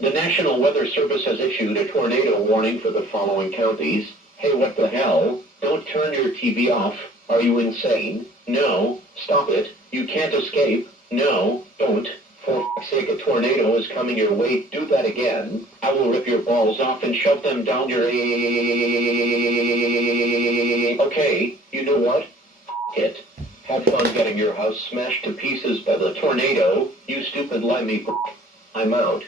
The National Weather Service has issued a tornado warning for the following counties. Hey, what the hell? Don't turn your TV off. Are you insane? No, stop it. You can't escape. No, don't. For f***'s sake, a tornado is coming your way. Do that again. I will rip your balls off and shove them down your Okay, you know what? F*** it. Have fun getting your house smashed to pieces by the tornado, you stupid limey f***. I'm out.